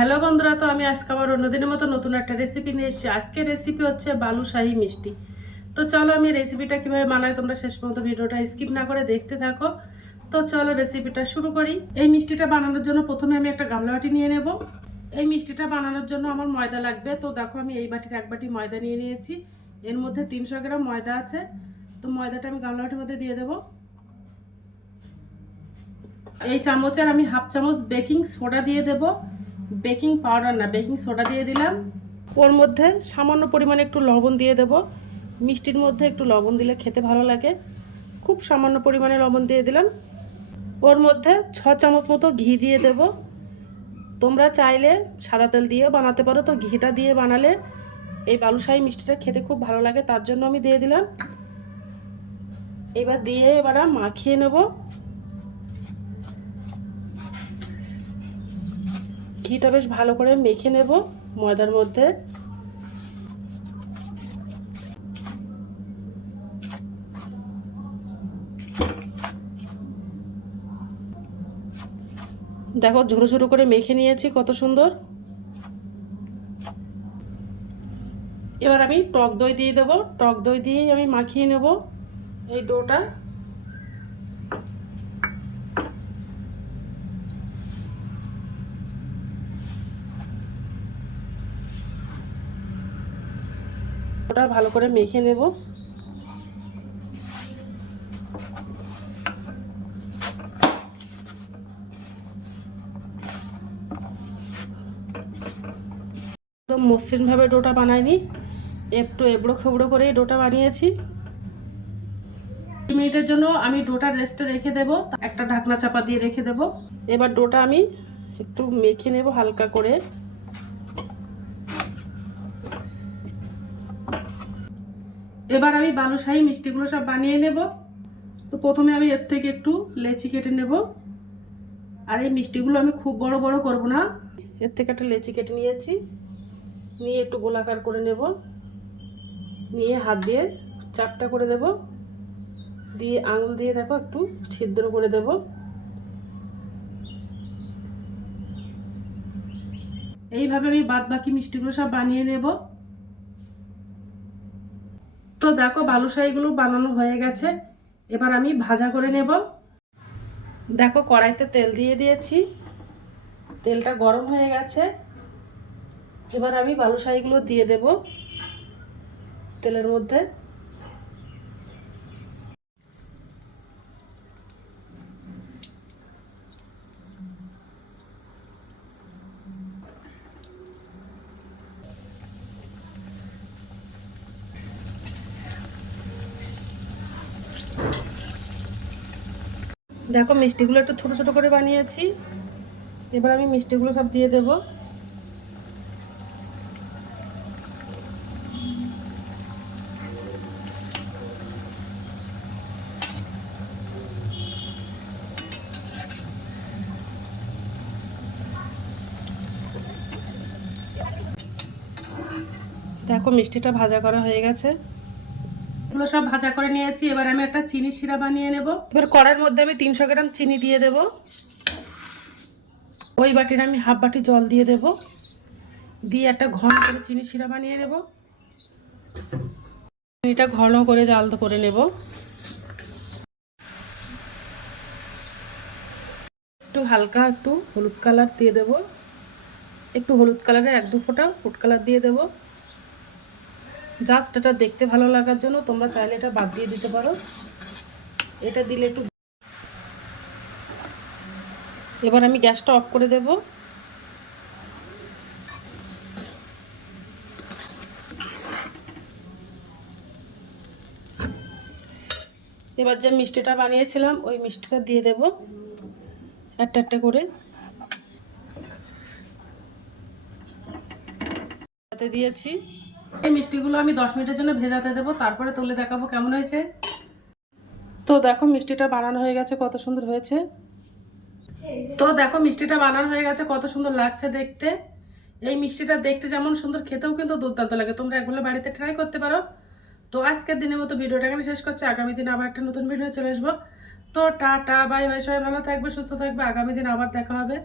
Hello বন্ধুরা, তো আমি আজকে আবার অন্যদিনের মতো নতুন একটা রেসিপি নিয়ে এসেছি। আজকের রেসিপি হচ্ছে বালুশাহী মিষ্টি। তো চলো আমি রেসিপিটা কিভাবে বানাই তোমরা শেষ পর্যন্ত ভিডিওটা স্কিপ না করে দেখতে থাকো। তো চলো রেসিপিটা শুরু করি। এই মিষ্টিটা বানানোর জন্য প্রথমে আমি একটা গামলা বাটি নিয়ে নেব। এই মিষ্টিটা বানানোর জন্য আমার ময়দা লাগবে। তো দেখো আমি এই বাটির এক বাটি ময়দা নিয়ে নিয়েছি। এর মধ্যে 300 গ্রাম ময়দা আছে। তো ময়দাটা আমি গামলা বাটির মধ্যে দিয়ে দেবো। এই চামচের আমি হাফ চামচ বেকিং সোডা দিয়ে দেব। বেকিং পাউডার না, বেকিং সোডা দিয়ে দিলাম। ওর মধ্যে সামান্য পরিমাণে একটু লবণ দিয়ে দেব। মিষ্টির মধ্যে একটু লবণ দিলে খেতে ভালো লাগে। খুব সামান্য পরিমাণে লবণ দিয়ে দিলাম। ওর মধ্যে 6 চামচ মতো ঘি দিয়ে দেব। তোমরা চাইলে সাদা তেল দিয়ে বানাতে পারো, তো ঘিটা দিয়ে বানালে এই বালুশাহী মিষ্টিটা খেতে খুব ভালো লাগে, তার জন্য আমি দিয়ে দিলাম। এবার মাখিয়ে নেব। ঘিটা বেশ ভালো করে মেখে নেব ময়দার মধ্যে। দেখো ঝুরো ঝুরো করে মেখে নিয়েছি, কত সুন্দর। এবার আমি টক দই দিয়ে দেবো। টক দই দিয়েই আমি মাখিয়ে নেব এই ডোটা। ওটা ভালো করে মেখে নেব। একদম মসৃণভাবে ডোটা বানাইনি, একটু এবড়ো খেবড়ো করে ডোটা বানিয়েছি। 2 মিনিটের জন্য আমি ডোটা রেস্টে রেখে দেব। একটা ঢাকনা চাপা দিয়ে রেখে দেব। এবার ডোটা আমি একটু মেখে নেব হালকা করে। এবার আমি বালুশাহী মিষ্টিগুলো সব বানিয়ে নেব। তো প্রথমে আমি এর থেকে একটু লেচি কেটে নেব। আর এই মিষ্টিগুলো আমি খুব বড় বড় করব না, এর থেকে একটা লেচি কেটে নিয়েছি। নিয়ে একটু গোলাকার করে নেব। নিয়ে হাত দিয়ে চাপটা করে দেব। দিয়ে আঙুল দিয়ে দেখো একটু ছিদ্র করে দেব। এইভাবে আমি বাদ বাকি মিষ্টিগুলো সব বানিয়ে নেব। তো দেখো বালুশাহীগুলো বানানো হয়ে গেছে। এবার আমি ভাজা করে নেব। দেখো কড়াইতে তেল দিয়ে দিয়েছি, তেলটা গরম হয়ে গেছে। এবার আমি বালুশাহীগুলো দিয়ে দেব তেলের মধ্যে। দেখো মিষ্টিগুলো একটু ছোট ছোট করে বানিয়েছি। এবার আমি মিষ্টিগুলো সব দিয়ে দেব। দেখো মিষ্টিটা ভাজা করা হয়ে গেছে। এগুলো সব ভাজা করে নিয়েছি। এবার আমি একটা চিনি শিরা বানিয়ে নেব। এবার কড়াইয়ের মধ্যে আমি 300 গ্রাম চিনি দিয়ে দেব। ওই বাটির আমি হাফ বাটি জল দিয়ে দেব। দিয়ে একটা ঘন করে চিনি শিরা বানিয়ে নেব। চিনিটা ঘন করে জাল করে নেব। একটু হালকা একটু হলুদ কালার দিয়ে দেব। একটু হলুদ কালারে 1-2 ফোঁটা ফুড কালার দিয়ে দেব। জাস্ট এটা দেখতে ভালো লাগার জন্য, তোমরা চাইলে এটা বাদ দিয়ে দিতে পারো। এটা দিলে একটু। এবার আমি গ্যাসটা অফ করে দেব। এবার যে মিষ্টিটা বানিয়েছিলাম ওই মিষ্টিটা দিয়ে দেব একটা একটা করে। দিয়েছি। এই মিষ্টিগুলো আমি 10 মিনিটের জন্য ভেজাতে দেবো, তারপরে তুলে দেখাবো কেমন হয়েছে। তো দেখো মিষ্টিটা বানানো হয়ে গেছে, কত সুন্দর হয়েছে। তো দেখো মিষ্টিটা বানানো হয়ে গেছে, কত সুন্দর লাগছে দেখতে। এই মিষ্টিটা দেখতে যেমন সুন্দর, খেতেও কিন্তু দুর্দান্ত লাগে। তোমরা একগুলো বাড়িতে ট্রাই করতে পারো। তো আজকের দিনের মতো ভিডিওটা এখানে শেষ করছি। আগামী দিন আবার একটা নতুন ভিডিও চলে আসবো। তো টাটা বাই বাই, সবাই ভালো থাকবে, সুস্থ থাকবে। আগামী দিন আবার দেখা হবে।